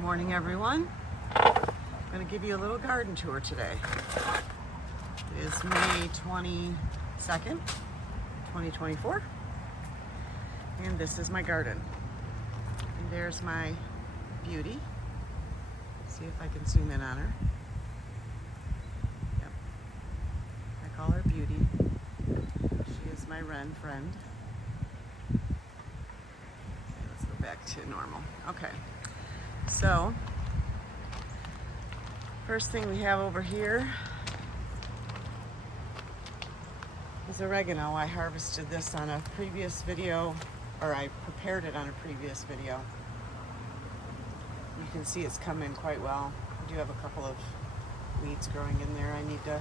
Good morning, everyone. I'm going to give you a little garden tour today. It is May 22nd, 2024, and this is my garden. And there's my beauty. See if I can zoom in on her. Yep. I call her Beauty. She is my wren friend. Okay, let's go back to normal. Okay. So, first thing we have over here is oregano. I harvested this on a previous video, or I prepared it on a previous video. You can see it's come in quite well. I do have a couple of weeds growing in there I need to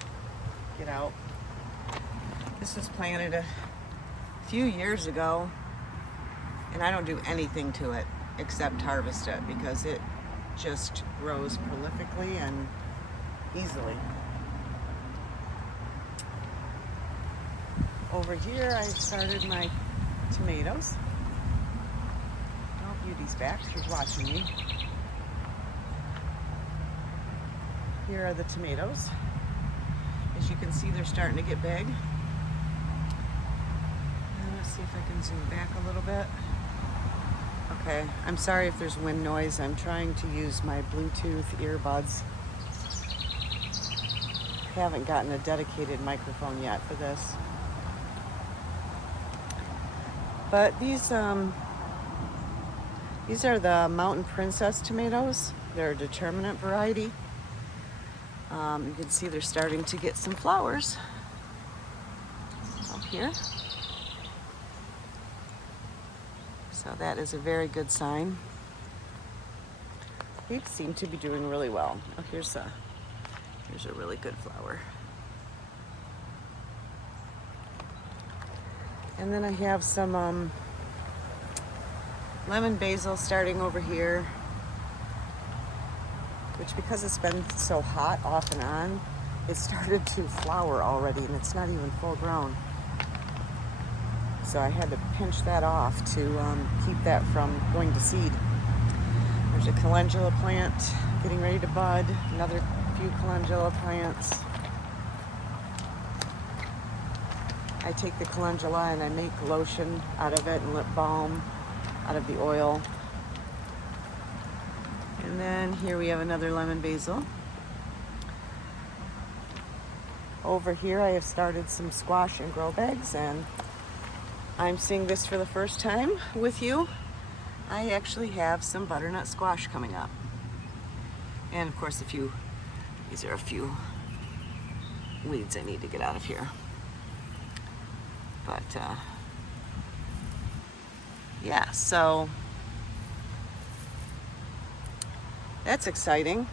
get out. This was planted a few years ago, and I don't do anything to it except harvest it because it just grows prolifically and easily. Over here I started my tomatoes. Oh, Beauty's back, she's watching me. Here are the tomatoes. As you can see, they're starting to get big. Let's see if I can zoom back a little bit. Okay, I'm sorry if there's wind noise. I'm trying to use my Bluetooth earbuds. I haven't gotten a dedicated microphone yet for this. But these are the Mountain Princess tomatoes. They're a determinate variety. You can see they're starting to get some flowers up here. So that is a very good sign. They seem to be doing really well. Oh, here's a really good flower. And then I have some lemon basil starting over here, which, because it's been so hot off and on, it started to flower already, and it's not even full grown. So I had to pinch that off to keep that from going to seed. There's a calendula plant getting ready to bud, another few calendula plants. I take the calendula and I make lotion out of it and lip balm out of the oil. And then here we have another lemon basil. Over here I have started some squash and grow bags, and I'm seeing this for the first time with you. I actually have some butternut squash coming up. And of course these are a few weeds I need to get out of here. But yeah, so that's exciting.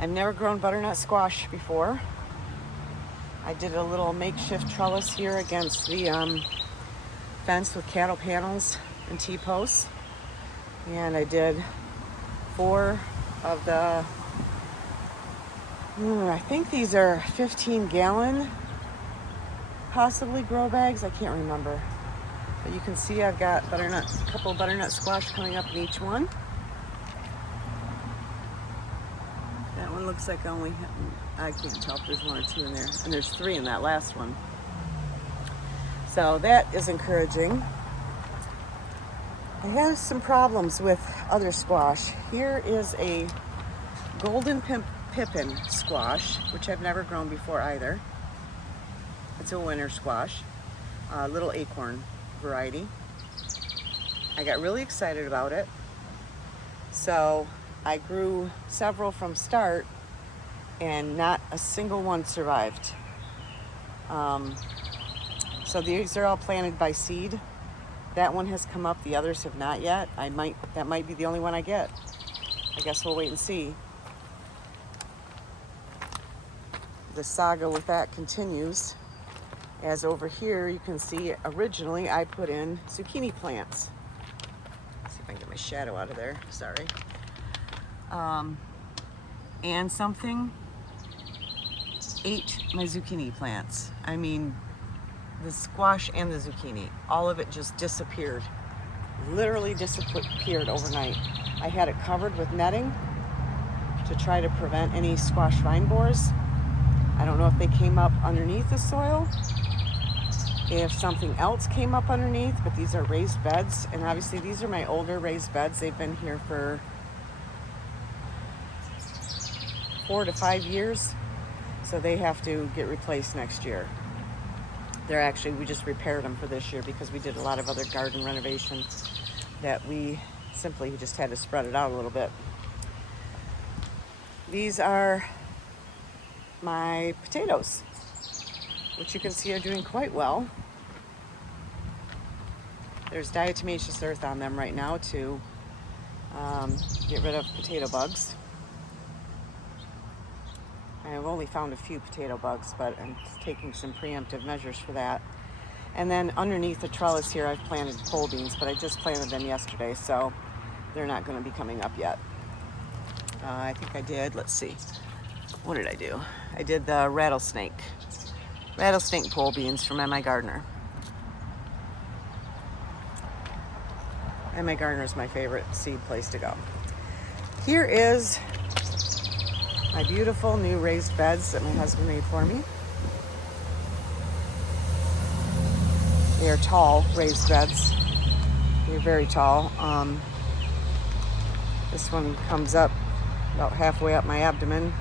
I've never grown butternut squash before. I did a little makeshift trellis here against the fence with cattle panels and T-posts. And I did 4 of the, I think these are 15-gallon, possibly grow bags. I can't remember. But you can see I've got a couple of butternut squash coming up in each one. That one looks like I can't tell if there's 1 or 2 in there. And there's 3 in that last one. So that is encouraging. I have some problems with other squash. Here is a golden pippin squash, which I've never grown before either. It's a winter squash, a little acorn variety. I got really excited about it. So I grew several from start, and not a single one survived. So these are all planted by seed. That one has come up, the others have not yet. That might be the only one I get. I guess we'll wait and see. The saga with that continues, as over here you can see originally I put in zucchini plants. Let's see if I can get my shadow out of there, sorry. And something ate my zucchini plants. I mean, the squash and the zucchini, all of it just disappeared. literally disappeared overnight. I had it covered with netting to try to prevent any squash vine borers. I don't know if they came up underneath the soil, if something else came up underneath, but these are raised beds, and obviously these are my older raised beds. They've been here for 4 to 5 years, so they have to get replaced next year. We just repaired them for this year because we did a lot of other garden renovation that we simply just had to spread it out a little bit. These are my potatoes, which you can see are doing quite well. There's diatomaceous earth on them right now to get rid of potato bugs. I've only found a few potato bugs, but I'm taking some preemptive measures for that. And then underneath the trellis here, I've planted pole beans, but I just planted them yesterday, so they're not going to be coming up yet. I think I did, let's see, what did I do? I did the rattlesnake pole beans from MI Gardener. MI Gardener is my favorite seed place to go. Here is my beautiful new raised beds that my husband made for me. They are tall raised beds. They're very tall. This one comes up about halfway up my abdomen,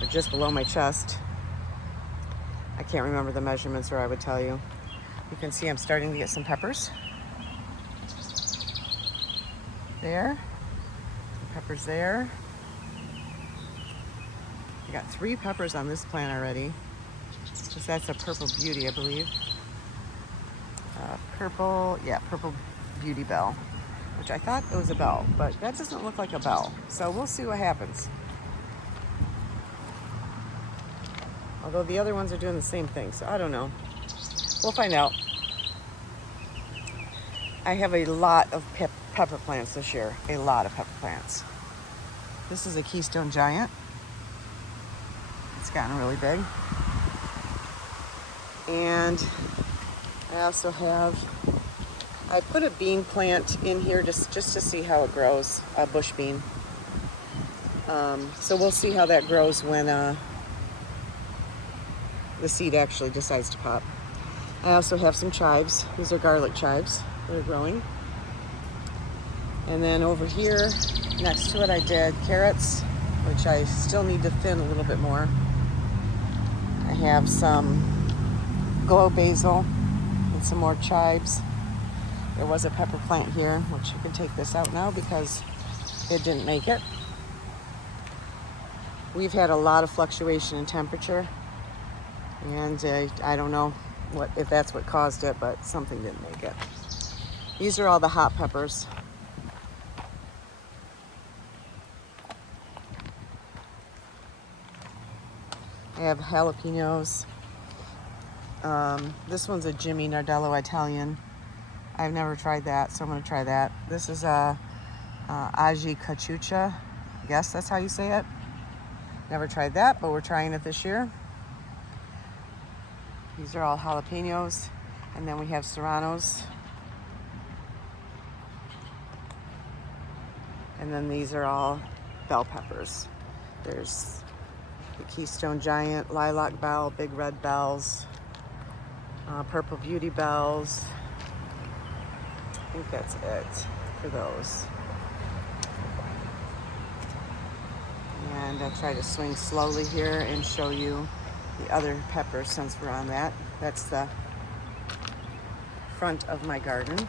or just below my chest. I can't remember the measurements, or I would tell you. You can see I'm starting to get some peppers. There. Peppers there. I got 3 peppers on this plant already. Because that's a purple beauty, I believe. Purple beauty bell. Which I thought it was a bell, but that doesn't look like a bell. So we'll see what happens. Although the other ones are doing the same thing, so I don't know. We'll find out. I have a lot of pepper plants this year. A lot of pepper plants. This is a Keystone Giant. It's gotten really big. And I also I put a bean plant in here just to see how it grows, a bush bean. So we'll see how that grows when the seed actually decides to pop. I also have some chives. These are garlic chives that are growing. And then over here, next to it, I did carrots, which I still need to thin a little bit more. I have some glow basil and some more chives. There was a pepper plant here, which you can take this out now because it didn't make it. We've had a lot of fluctuation in temperature, and I don't know if that's what caused it, but something didn't make it. These are all the hot peppers. I have jalapenos. This one's a Jimmy Nardello Italian. I've never tried that, so I'm going to try that. This is a Aji Cachucha. Yes, that's how you say it. Never tried that, but we're trying it this year. These are all jalapenos, and then we have serranos. And then these are all bell peppers. There's the Keystone Giant, lilac bell, big red bells, purple beauty bells. I think that's it for those. And I'll try to swing slowly here and show you the other peppers since we're on that. That's the front of my garden,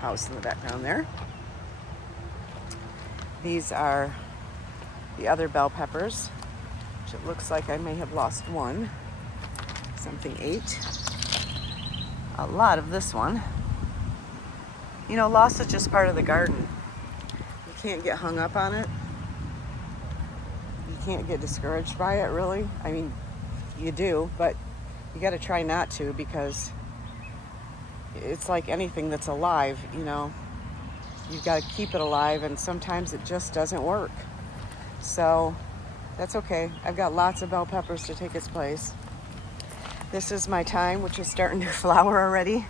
house in the background there. These are the other bell peppers, which it looks like I may have lost one. Something ate a lot of this one. You know, loss is just part of the garden. You can't get hung up on it. You can't get discouraged by it, really. I mean, you do, but you got to try not to, because it's like anything that's alive, you know. You've got to keep it alive, and sometimes it just doesn't work. So that's okay. I've got lots of bell peppers to take its place. This is my thyme, which is starting to flower already.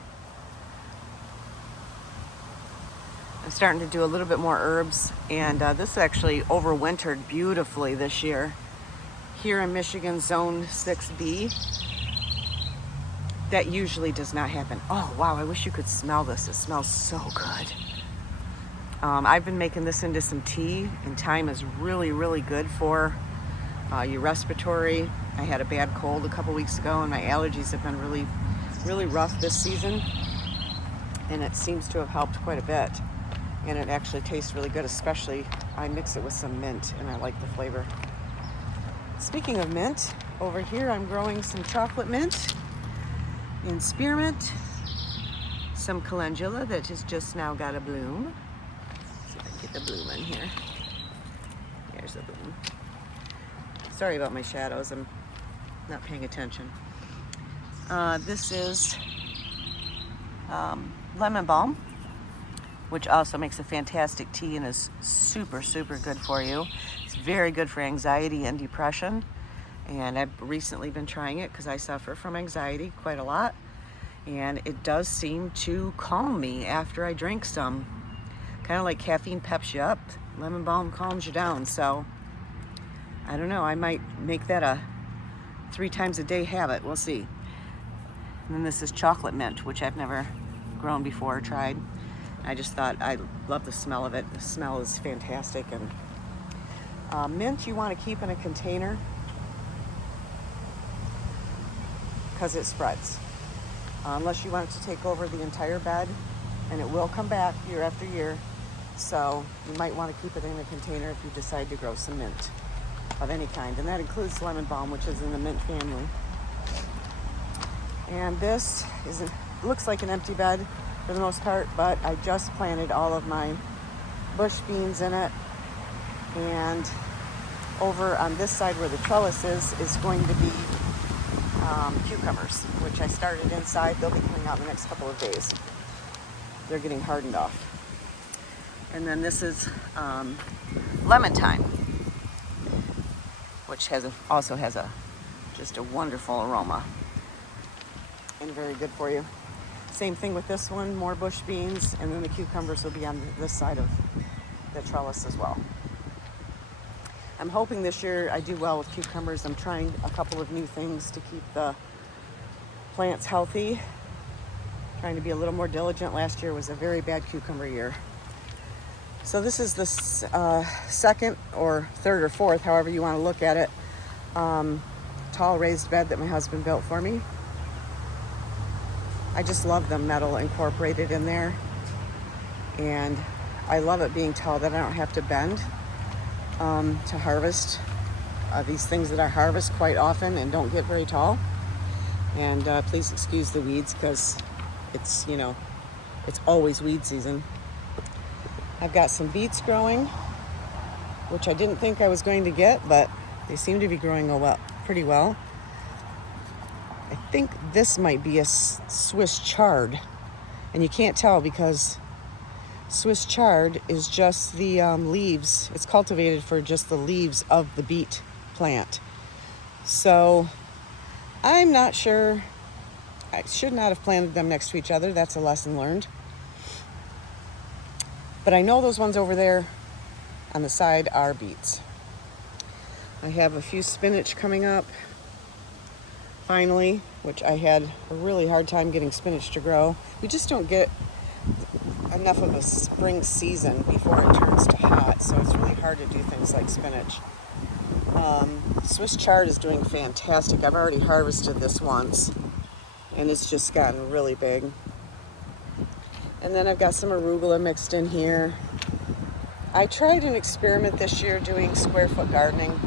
I'm starting to do a little bit more herbs, and this actually overwintered beautifully this year. Here in Michigan, Zone 6B, that usually does not happen. Oh, wow, I wish you could smell this. It smells so good. I've been making this into some tea, and thyme is really, really good for your respiratory. I had a bad cold a couple weeks ago, and my allergies have been really, really rough this season, and it seems to have helped quite a bit. And it actually tastes really good, especially I mix it with some mint, and I like the flavor. Speaking of mint, over here I'm growing some chocolate mint and spearmint, some calendula that has just now got a bloom. Let's see if I can get the bloom in here. There's the bloom. Sorry about my shadows, I'm not paying attention. This is lemon balm, which also makes a fantastic tea and is super, super good for you. It's very good for anxiety and depression. And I've recently been trying it because I suffer from anxiety quite a lot. And it does seem to calm me after I drink some. Kind of like caffeine peps you up, lemon balm calms you down. So, I don't know, I might make that a 3 times a day habit. We'll see. And then this is chocolate mint, which I've never grown before or tried. I just thought I love the smell of it. The smell is fantastic. And mint you want to keep in a container because it spreads. Unless you want it to take over the entire bed, and it will come back year after year. So you might want to keep it in a container if you decide to grow some mint of any kind. And that includes lemon balm, which is in the mint family. And this looks like an empty bed for the most part, but I just planted all of my bush beans in it. And over on this side where the trellis is going to be cucumbers, which I started inside. They'll be coming out in the next couple of days. They're getting hardened off. And then this is lemon thyme, which also has just a wonderful aroma and very good for you. Same thing with this one, more bush beans, and then the cucumbers will be on this side of the trellis as well. I'm hoping this year I do well with cucumbers. I'm trying a couple of new things to keep the plants healthy. Trying to be a little more diligent. Last year was a very bad cucumber year. So this is the second or third or fourth, however you want to look at it, tall raised bed that my husband built for me. I just love the metal incorporated in there, and I love it being tall that I don't have to bend to harvest these things that I harvest quite often and don't get very tall. And please excuse the weeds because it's always weed season. I've got some beets growing, which I didn't think I was going to get, but they seem to be growing pretty well. I think this might be a Swiss chard, and you can't tell because Swiss chard is just the leaves. It's cultivated for just the leaves of the beet plant. So I'm not sure. I should not have planted them next to each other. That's a lesson learned. But I know those ones over there on the side are beets. I have a few spinach coming up finally, which I had a really hard time getting spinach to grow. We just don't get enough of a spring season before it turns to hot, so it's really hard to do things like spinach. Swiss chard is doing fantastic. I've already harvested this once, and it's just gotten really big. And then I've got some arugula mixed in here. I tried an experiment this year doing square foot gardening,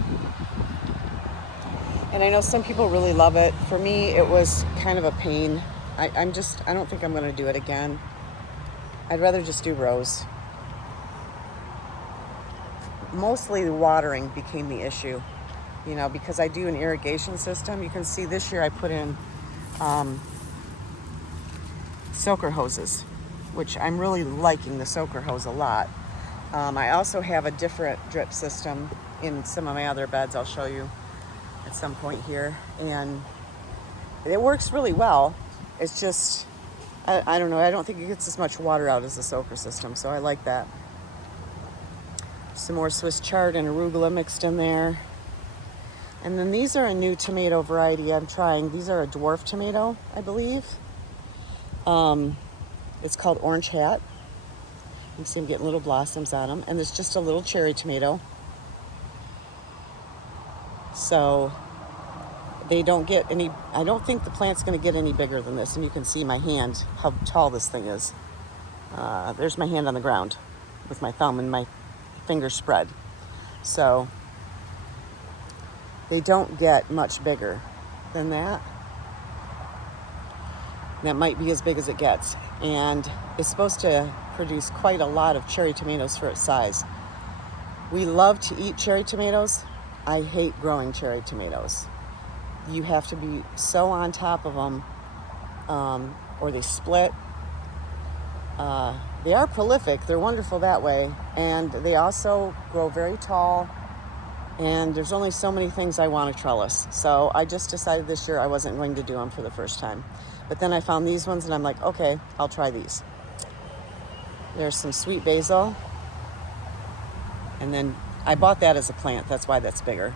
and I know some people really love it. For me, it was kind of a pain. I don't think I'm going to do it again. I'd rather just do rows. Mostly the watering became the issue, because I do an irrigation system. You can see this year I put in soaker hoses, which I'm really liking the soaker hose a lot. I also have a different drip system in some of my other beds. I'll show you at some point here, and it works really well. It's just I don't know. I don't think it gets as much water out as the soaker system, so I like that. Some more Swiss chard and arugula mixed in there. And then these are a new tomato variety I'm trying. These are a dwarf tomato, I believe. It's called Orange Hat. You can see I'm getting little blossoms on them. And there's just a little cherry tomato. So they don't get any, I don't think the plant's going to get any bigger than this. And you can see my hand, how tall this thing is. There's my hand on the ground with my thumb and my fingers spread. So they don't get much bigger than that. That might be as big as it gets. And it's supposed to produce quite a lot of cherry tomatoes for its size. We love to eat cherry tomatoes. I hate growing cherry tomatoes. You have to be so on top of them, or they split. They are prolific. They're wonderful that way. And they also grow very tall. And there's only so many things I want to trellis. So I just decided this year I wasn't going to do them for the first time. But then I found these ones and I'm like, okay, I'll try these. There's some sweet basil. And then I bought that as a plant. That's why that's bigger.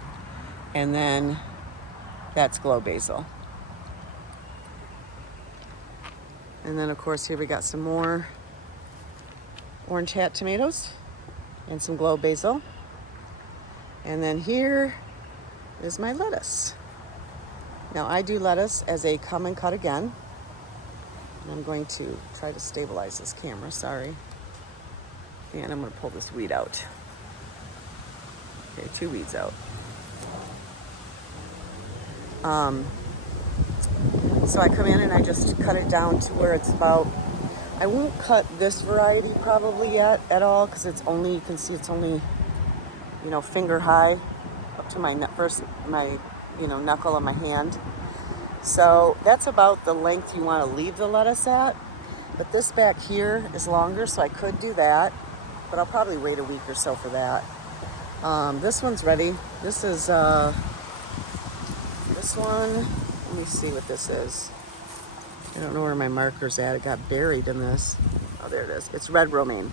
And then that's glow basil. And then of course here we got some more Orange Hat tomatoes and some glow basil. And then here is my lettuce. Now I do lettuce as a come and cut again. And I'm going to try to stabilize this camera, sorry. And I'm gonna pull this weed out. Okay, 2 weeds out. So I come in and I just cut it down to where it's about, I won't cut this variety probably yet at all, because it's only, you can see it's only, you know, finger high up to my knuckle of my hand. So that's about the length you want to leave the lettuce at. But this back here is longer, so I could do that, but I'll probably wait a week or so for that. This one's ready. This is this one. Let me see what this is. I don't know where my marker's at. It got buried in this. Oh, there it is. It's red romaine.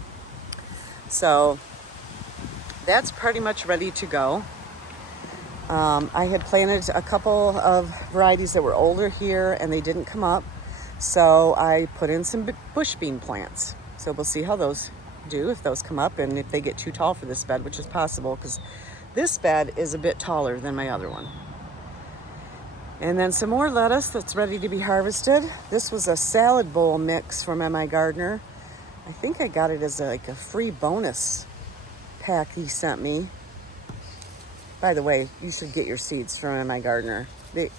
So that's pretty much ready to go. I had planted a couple of varieties that were older here and they didn't come up. So I put in some bush bean plants. So we'll see how those do, if those come up and if they get too tall for this bed, which is possible because this bed is a bit taller than my other one. And then some more lettuce that's ready to be harvested. This was a salad bowl mix from M.I. Gardener. I think I got it as like a free bonus pack he sent me. By the way, you should get your seeds from M.I. Gardener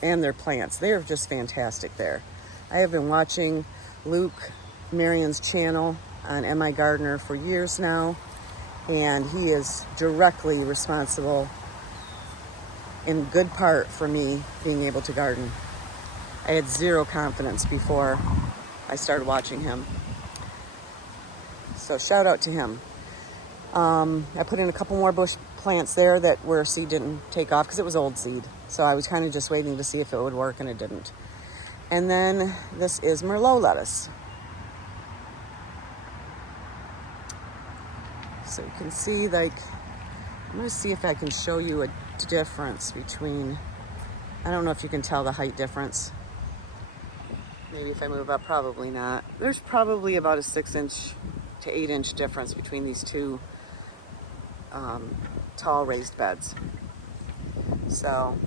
and their plants. They are just fantastic there. I have been watching Luke Marion's channel on M.I. Gardener for years now, and he is directly responsible in good part for me being able to garden. I had zero confidence before I started watching him. So shout out to him. I put in a couple more bush plants there that where seed didn't take off because it was old seed. So I was kind of just waiting to see if it would work, and it didn't. And then this is Merlot lettuce. So you can see, like, I'm going to see if I can show you a difference between, I don't know if you can tell the height difference. Maybe if I move up, probably not. There's probably about a 6-inch to 8-inch difference between these two tall raised beds. So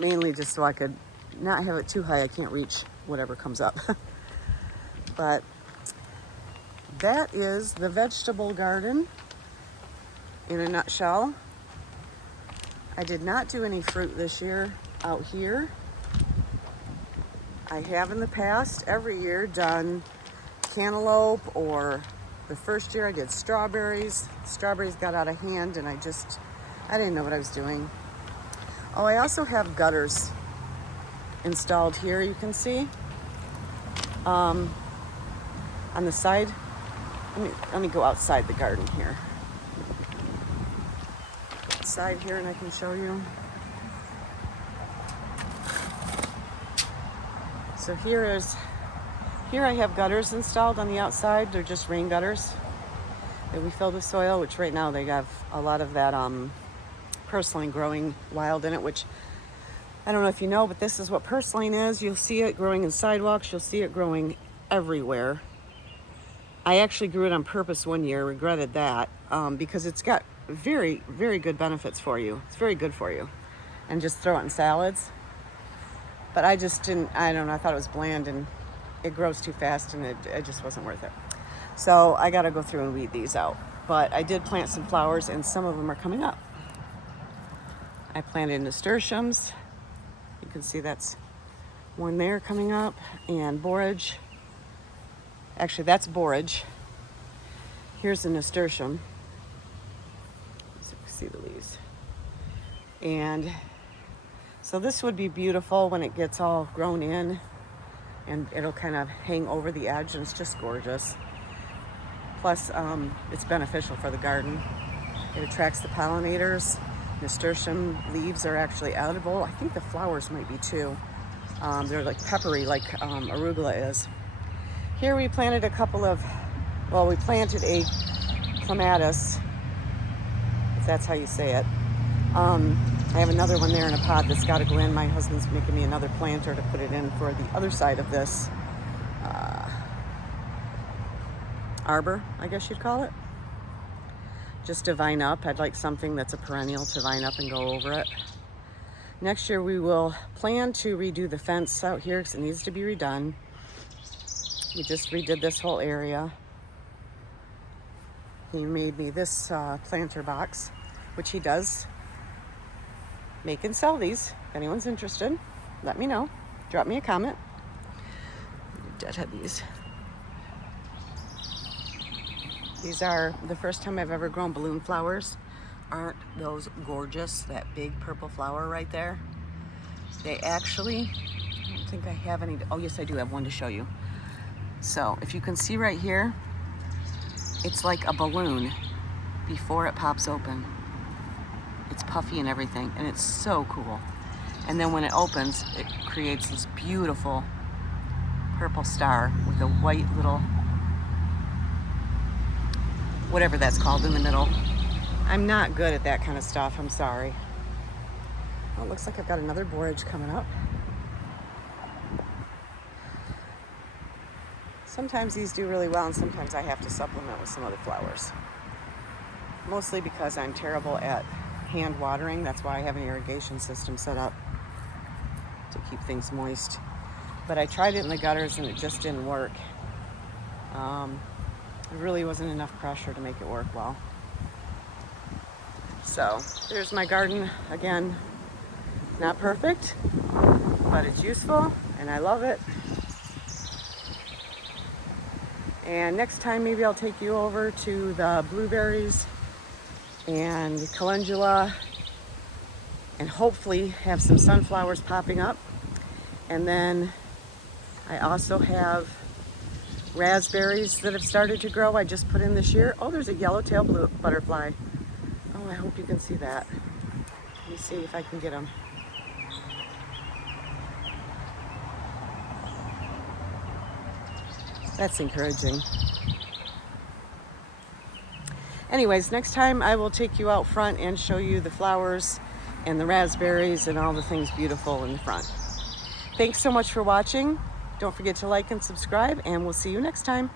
mainly just so I could not have it too high. I can't reach whatever comes up. But that is the vegetable garden in a nutshell. I did not do any fruit this year out here. I have in the past every year done cantaloupe, or the first year I did strawberries. Strawberries got out of hand and I didn't know what I was doing. Oh, I also have gutters installed here, you can see. On the side, let me go outside the garden here. Outside here and I can show you. So So here I have gutters installed on the outside. They're just rain gutters that we fill with soil, which right now they have a lot of that purslane growing wild in it, which I don't know if you know, but this is what purslane is. You'll see it growing in sidewalks. You'll see it growing everywhere. I actually grew it on purpose one year, regretted that, because it's got very, very good benefits for you. It's very good for you. And just throw it in salads. But I just didn't, I don't know, I thought it was bland and it grows too fast and it just wasn't worth it. So I gotta go through and weed these out. But I did plant some flowers and some of them are coming up. I planted nasturtiums. You can see that's one there coming up, and borage. Actually, that's borage. Here's a nasturtium. So you can see the leaves. And so this would be beautiful when it gets all grown in, and it'll kind of hang over the edge, and it's just gorgeous. Plus, it's beneficial for the garden. It attracts the pollinators. Nasturtium leaves are actually edible. I think the flowers might be too. They're like peppery, like arugula is. Here we planted a couple of, well, we planted a clematis, if that's how you say it. I have another one there in a pot that's got to go in. My husband's making me another planter to put it in for the other side of this arbor, I guess you'd call it. Just to vine up. I'd like something that's a perennial to vine up and go over it. Next year we will plan to redo the fence out here because it needs to be redone. We just redid this whole area. He made me this planter box, which he does make and sell these. If anyone's interested, let me know. Drop me a comment. Deadhead these. These are the first time I've ever grown balloon flowers. Aren't those gorgeous? That big purple flower right there. They actually, I don't think I have any. Oh yes, I do have one to show you. So if you can see right here, it's like a balloon before it pops open. It's puffy and everything, and it's so cool. And then when it opens, it creates this beautiful purple star with a white little, whatever that's called, in the middle. I'm not good at that kind of stuff, I'm sorry. Well, it looks like I've got another borage coming up. Sometimes these do really well, and sometimes I have to supplement with some other flowers. Mostly because I'm terrible at hand watering. That's why I have an irrigation system set up to keep things moist. But I tried it in the gutters and it just didn't work. There really wasn't enough pressure to make it work well. So there's my garden again. Not perfect, but it's useful and I love it. And next time maybe I'll take you over to the blueberries and calendula and hopefully have some sunflowers popping up. And then I also have raspberries that have started to grow. I just put in this year. Oh, there's a yellow-tailed butterfly. Oh, I hope you can see that. Let me see if I can get them. That's encouraging. Anyways, next time I will take you out front and show you the flowers and the raspberries and all the things beautiful in the front. Thanks so much for watching. Don't forget to like and subscribe, and we'll see you next time.